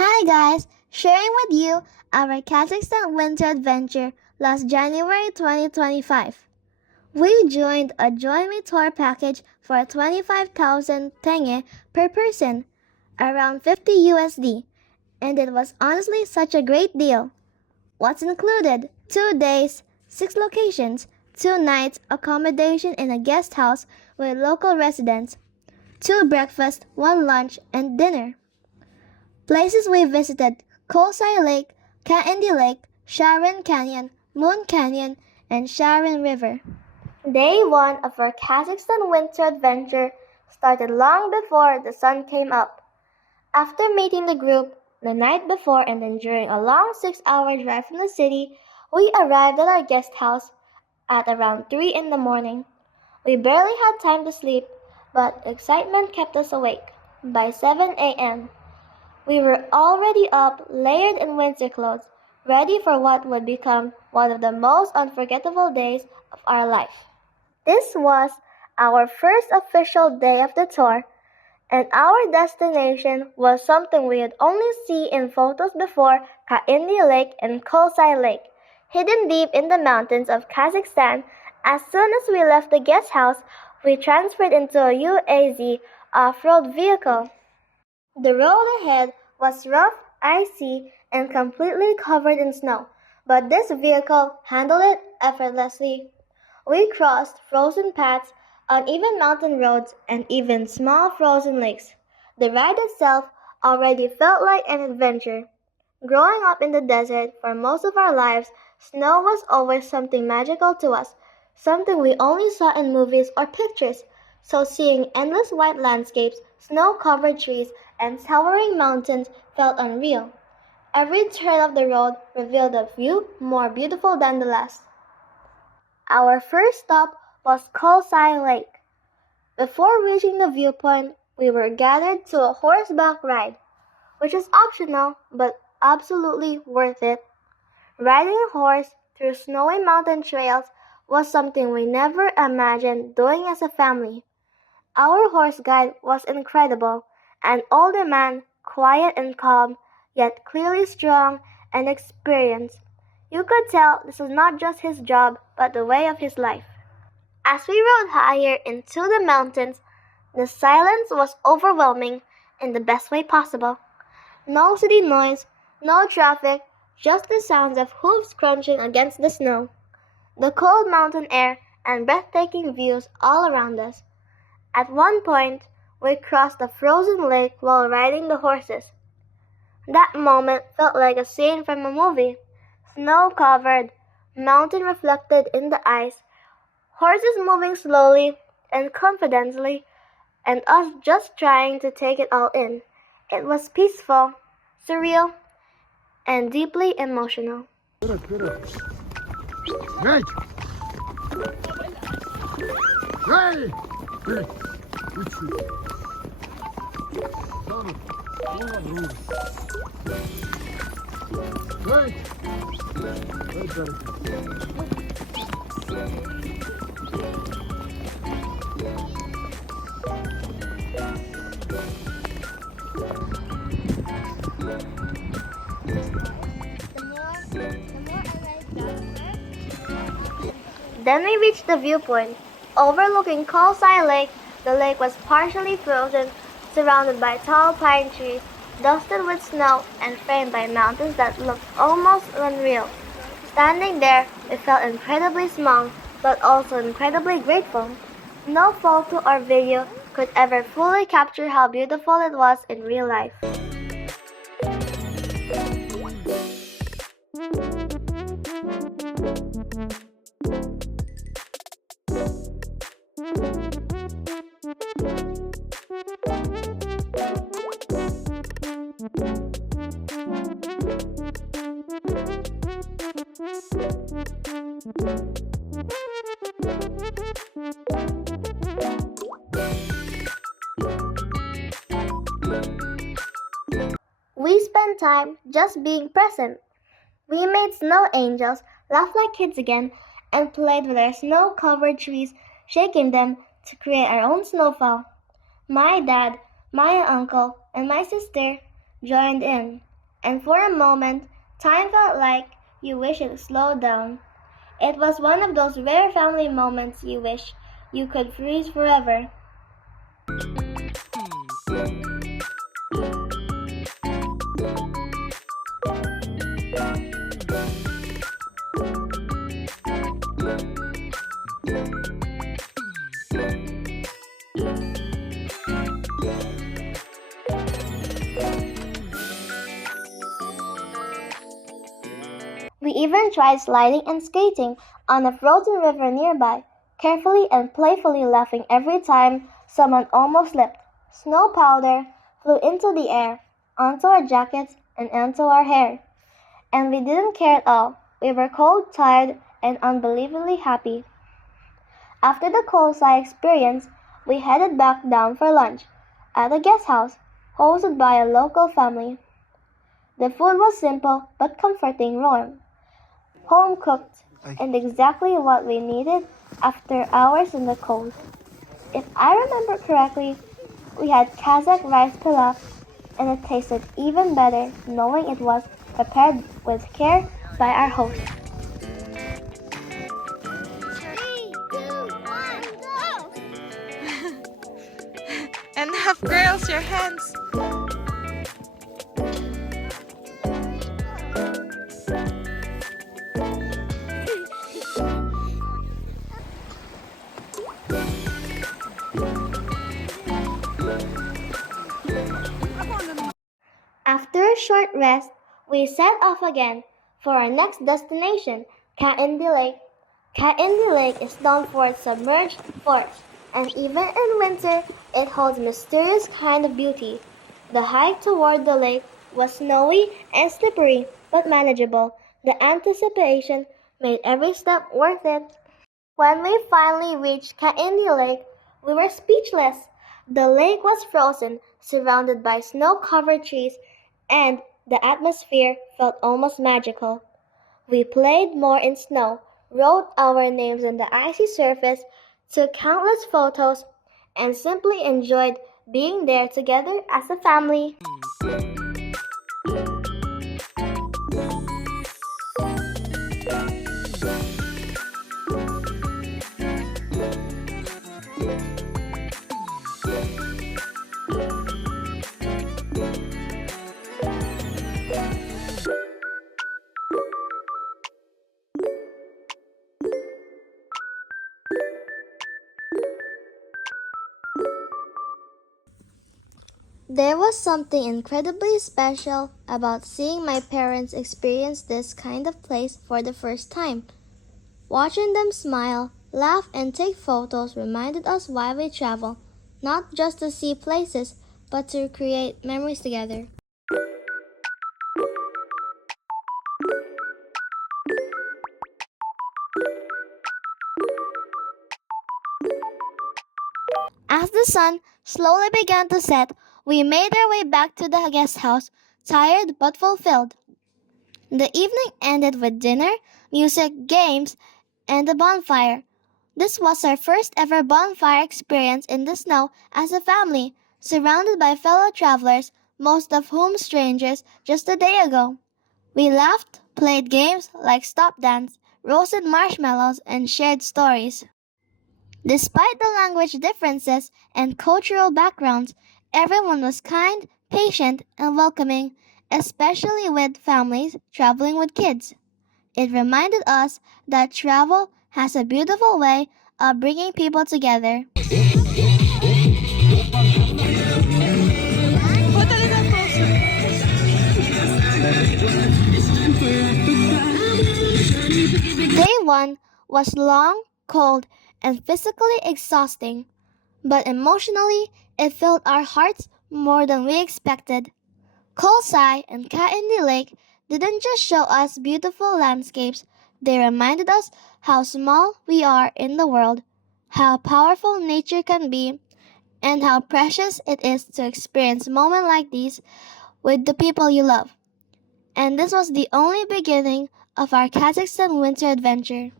Hi guys, sharing with you our Kazakhstan winter adventure last January 2025. We joined a Join Me tour package for 25,000 tenge per person, around 50 USD, and it was honestly such a great deal. What's included? 2 days, 6 locations, 2 nights accommodation in a guest house with local residents, 2 breakfast, 1 lunch, and dinner. Places we visited: Kosai Lake, Kaindi Lake, Sharon Canyon, Moon Canyon, and Sharon River. Day 1 of our Kazakhstan winter adventure started long before the sun came up. After meeting the group the night before and then during a long 6-hour drive from the city, we arrived at our guest house at around 3 in the morning. We barely had time to sleep, but excitement kept us awake. By 7 a.m., we were already up, layered in winter clothes, ready for what would become one of the most unforgettable days of our life. This was our first official day of the tour, and our destination was something we had only seen in photos before: Kaindi Lake and Kosai Lake, hidden deep in the mountains of Kazakhstan. As soon as we left the guest house, we transferred into a UAZ off-road vehicle. The road ahead was rough, icy, and completely covered in snow, but this vehicle handled it effortlessly. We crossed frozen paths, uneven mountain roads, and even small frozen lakes. The ride itself already felt like an adventure. Growing up in the desert for most of our lives, snow was always something magical to us, something we only saw in movies or pictures. So seeing endless white landscapes, snow-covered trees, and towering mountains felt unreal. Every turn of the road revealed a view more beautiful than the last. Our first stop was Kosai Lake. Before reaching the viewpoint, we were gathered to a horseback ride, which is optional but absolutely worth it. Riding a horse through snowy mountain trails was something we never imagined doing as a family. Our horse guide was incredible, an older man, quiet and calm, yet clearly strong and experienced. You could tell this was not just his job, but the way of his life. As we rode higher into the mountains, the silence was overwhelming in the best way possible. No city noise, no traffic, just the sounds of hooves crunching against the snow, the cold mountain air, and breathtaking views all around us. At one point, we crossed a frozen lake while riding the horses. That moment felt like a scene from a movie. Snow-covered, mountain reflected in the ice, horses moving slowly and confidently, and us just trying to take it all in. It was peaceful, surreal, and deeply emotional. Hey! Hey! Then we reached the viewpoint. Overlooking Kosai Lake, the lake was partially frozen, surrounded by tall pine trees, dusted with snow, and framed by mountains that looked almost unreal. Standing there, we felt incredibly small, but also incredibly grateful. No photo or video could ever fully capture how beautiful it was in real life. We spent time just being present. We made snow angels, laughed like kids again, and played with our snow-covered trees, shaking them to create our own snowfall. My dad, my uncle, and my sister joined in. And for a moment, time felt like you wish it slowed down. It was one of those rare family moments you wish you could freeze forever. We even tried sliding and skating on a frozen river nearby, carefully and playfully laughing every time someone almost slipped. Snow powder flew into the air, onto our jackets, and onto our hair. And we didn't care at all. We were cold, tired, and unbelievably happy. After the Kolsai experience, we headed back down for lunch at a guest house hosted by a local family. The food was simple but comforting warm, home cooked, and exactly what we needed after hours in the cold. If I remember correctly, we had Kazakh rice pilaf, and it tasted even better knowing it was prepared with care by our host. 3, 2, 1, go! Enough, girls, your hands. After a short rest, we set off again for our next destination, Kaindi Lake. Kaindi Lake is known for its submerged forest, and even in winter, it holds a mysterious kind of beauty. The hike toward the lake was snowy and slippery, but manageable. The anticipation made every step worth it. When we finally reached Kaindi Lake, we were speechless. The lake was frozen, surrounded by snow-covered trees, and the atmosphere felt almost magical. We played more in snow, wrote our names on the icy surface, took countless photos, and simply enjoyed being there together as a family. There was something incredibly special about seeing my parents experience this kind of place for the first time. Watching them smile, laugh, and take photos reminded us why we travel, not just to see places, but to create memories together. As the sun slowly began to set, we made our way back to the guest house, tired but fulfilled. The evening ended with dinner, music, games, and a bonfire. This was our first ever bonfire experience in the snow as a family, surrounded by fellow travelers, most of whom strangers just a day ago. We laughed, played games like stop dance, roasted marshmallows, and shared stories. Despite the language differences and cultural backgrounds, everyone was kind, patient, and welcoming, especially with families traveling with kids. It reminded us that travel has a beautiful way of bringing people together. Put a little closer. Day one was long, cold, and physically exhausting, but emotionally it filled our hearts more than we expected. Kolsai and Kaindi Lake didn't just show us beautiful landscapes, they reminded us how small we are in the world, how powerful nature can be, and how precious it is to experience moments like these with the people you love. And this was the only beginning of our Kazakhstan winter adventure.